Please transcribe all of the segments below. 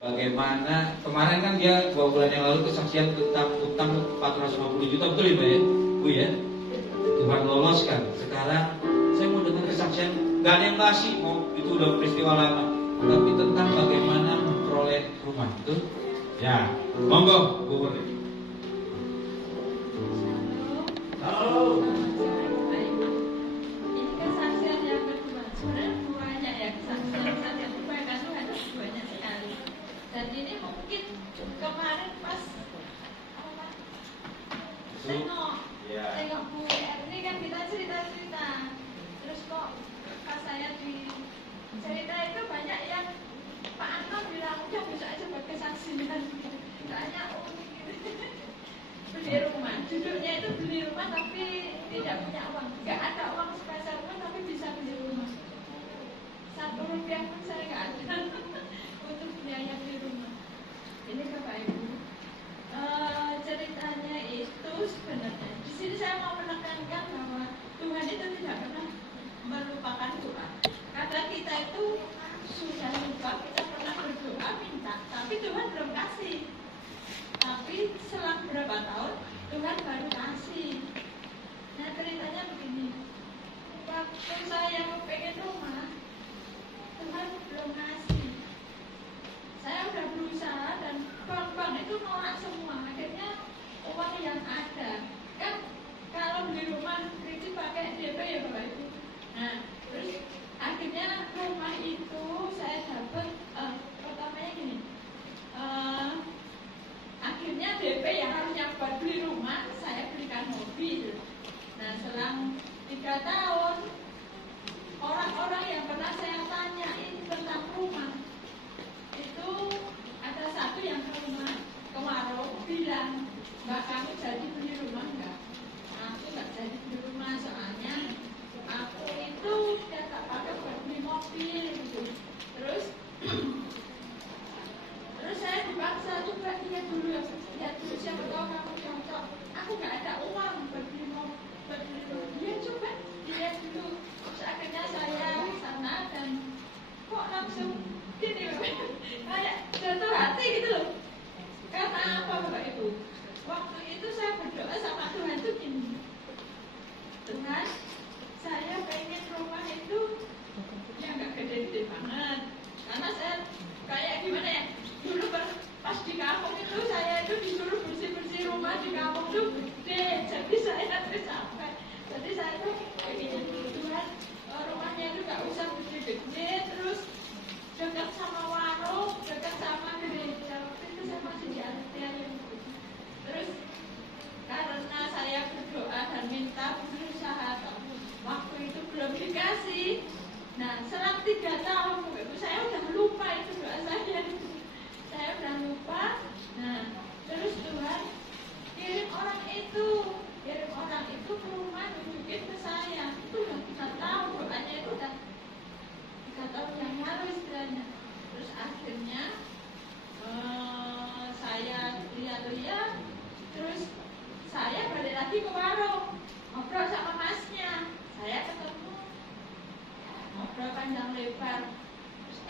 Bagaimana kemarin kan dia 2 bulan yang lalu kesaksian tentang utang 450 juta, betul ya Bu ya? Tuhan loloskan. Sekarang saya mau dengar kesaksian, gak ada yang basi, mau itu udah peristiwa lama, tapi tentang bagaimana memperoleh rumah itu. Ya, monggo Bu. Halo. Ini kesaksian yang kedua. Sebenarnya banyak ya kesaksian yang kebaikan itu ada banyak sekali. Dan ini mungkin kemarin pas tengok Bu ini kan kita cerita-cerita. Terus kok pas saya di cerita itu banyak yang Pak Anton bilang udah besok aja buat kesaksian. Soalnya unik gitu. Beli rumah, duduknya itu beli rumah tapi tidak punya uang, nggak ada uang sepeser pun tapi bisa beli rumah. 1 rupiah pun saya nggak ada untuk biaya beli rumah. Ini Bapak Ibu, ceritanya itu sebenarnya di sini saya mau menekankan bahwa Tuhan itu tidak pernah melupakan doa. Kadang kita itu sudah lupa, kita pernah berdoa minta, tapi Tuhan belum kasih. Tapi selang berapa tahun Tuhan baru kasih. Nah ceritanya begini, waktu saya pengen rumah Tuhan belum kasih. Saya udah berusaha dan bank-bank itu nolak semua. Akhirnya uang yang ada kan kalau beli rumah kredit pakai DP ya Bapak Ibu. Nah terus akhirnya rumah itu saya dapat pertamanya gini. Akhirnya DP yang harusnya buat beli rumah, saya belikan mobil. Nah, selang 3 tahun, orang-orang yang pernah saya tanyain tentang rumah, itu ada satu yang ke rumah kemarau bilang, Mbak kamu jadi beli rumah enggak? Aku enggak jadi beli rumah, soalnya aku itu sudah tak pakai buat beli mobil gitu. Terus saya dipaksa coba lihat dulu siapa tahu kamu cocok. Aku nggak ada uang buat beli mobil. Dia coba lihat dulu. Terus akhirnya saya sana dan kok langsung gini kayak jatuh hati gitu loh. Karena apa Bapak Ibu? Waktu itu saya berdoa sama Tuhan tuh gini. Tuhan, saya pengen rumah itu yang nggak gede-gede banget. Karena saya kayak gimana ya? Dulu pas di kampung itu saya itu disuruh bersih-bersih rumah di kampung itu gede, jadi saya terus capek. Jadi saya tuh pengen Tuhan rumahnya itu gak usah gede-gede, terus dekat sama warung, dekat sama gereja. Waktu itu saya masih di Alitalia. Terus karena saya berdoa dan minta berusaha, waktu itu belum dikasih. Nah selang 3 tahun saya udah lupa itu doa saya. Saya udah lupa. Nah, terus Tuhan kirim orang itu ke rumah nunjukin ke saya. Itu udah 3 tahun doanya itu udah 3 tahun yang lalu istilahnya. Terus akhirnya saya lihat-lihat, terus saya balik lagi ke warung ngobrol sama masnya. Saya ketemu ngobrol panjang lebar.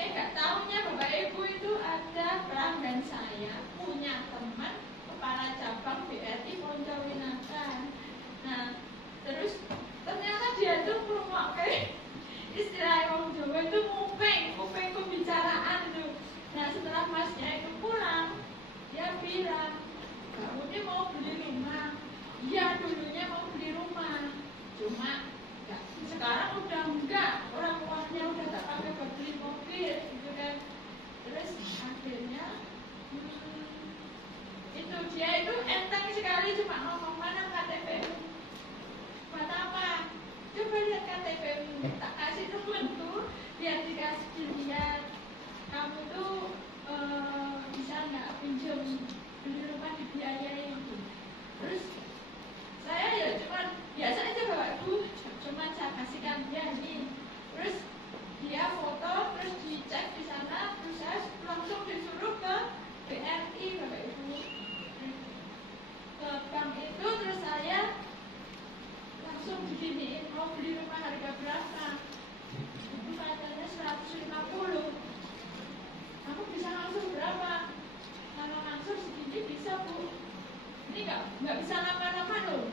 Gak taunya Bapak Ibu itu ada pelanggan saya punya teman kepala cabang BRI Poncowinata. Nah, terus ternyata dia tuh ngrungokke istilah orang Jawa itu mupeng pembicaraan itu. Nah, setelah masnya itu pulang, dia bilang, kamu ini mau beli rumah? Iya, dulunya mau beli rumah, cuma sekarang udah enggak, orang-orangnya udah tak pakai buat beli mobil gitu kan. Terus akhirnya itu dia itu enteng sekali cuma ngomong mana KTP buat apa? Coba lihat KTP tak kasih temenku biar dikasih dilihat kamu tuh bisa nggak pinjam beli rumah dibiayai itu. Terus saya ya cuma biasa aja Bapak Ibu, cuma saya kasihkan dia ini. Terus dia foto, terus dicek di sana, terus saya langsung disuruh ke BRI Bapak Ibu, ke bank itu. Terus saya langsung beginiin mau beli rumah harga berapa? Itu katanya 150. Aku bisa nggak bisa lama-lama loh,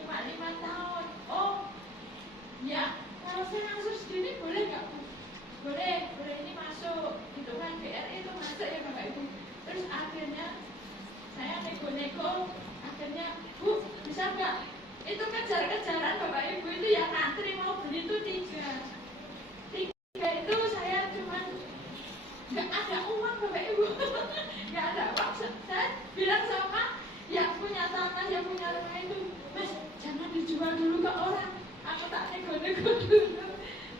cuma 5 tahun. Oh ya, kalau saya langsung segini boleh nggak Bu? Boleh, boleh, ini masuk itu kan BRI itu masuk ya Bapak Ibu. Terus akhirnya saya nego-nego, akhirnya Bu bisa nggak? Itu kejar-kejaran Bapak Ibu itu yang ngantri mau beli itu 3 itu saya cuman nggak ada uang Bapak Ibu. Nggak ada uang. Saya bilang sama yang punya tanah, yang punya rumah itu, Mas jangan dijual dulu ke orang, aku tak nego-nego dulu.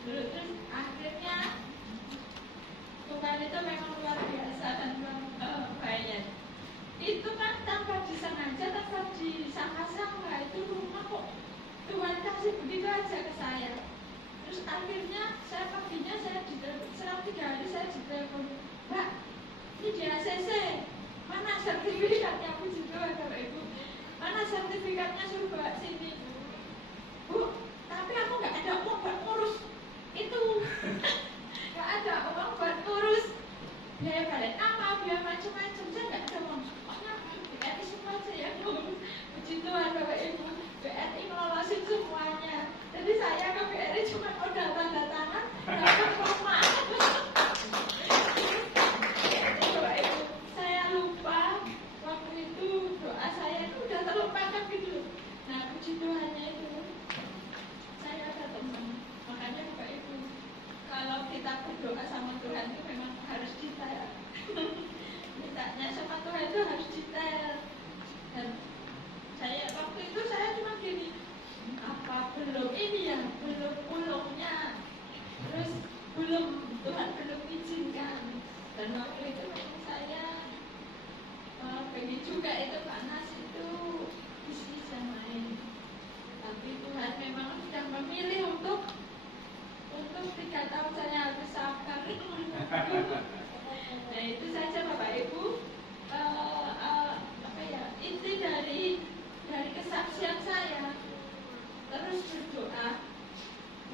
Terus akhirnya Tuhan itu memang luar biasa dan baik. Itu kan tanpa disengaja, tanpa disangka-sangka, itu rumah kok Tuhan kasih begitu aja ke saya. Terus akhirnya saya paginya saya ditelepon, selama 3 hari saya ditelepon, Mbak, ini di ACC, mana sertifikatnya? Puji Tuhan Bapak Ibu, mana sertifikatnya, suruh bawa sini. Bu, tapi aku nggak ada uang buat ngurus itu. Nggak ada uang buat ngurus biaya balik nama, biaya macam-macam, saya nggak ada uang. Pokoknya BRI semua saya ngurus. Puji Tuhan Bapak Ibu, BRI ngelolosin semuanya. Jadi saya ke BRI cuma udah tanda tangan, dapat rumah. Bapak Ibu, saya lupa waktu itu doa saya itu udah terlupakan gitu. Nah puji Tuhannya itu saya ada teman. Makanya Bapak Ibu, kalau kita berdoa sama Tuhan itu memang harus detail. Mintanya sama Tuhan itu harus detail. Dan saya waktu itu saya cuma gini, apa belum ini ya, belum pulungnya, terus belum, Tuhan belum izinkan. Dan waktu itu memang saya pengen juga itu panas itu bisa main. Tapi Tuhan memang sudah memilih untuk 3 tahun saya harus sabar. Nah itu saja Bapak Ibu, apa ya, inti dari kesaksian saya. Terus berdoa,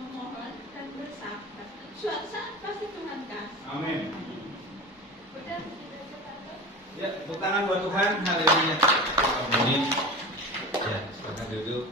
memohon dan bersabar. Suatu saat pasti Tuhan kasih. Amin. Udah, Ya, tepuk tangan buat Tuhan. Haleluya. Amin. Ya, silakan duduk.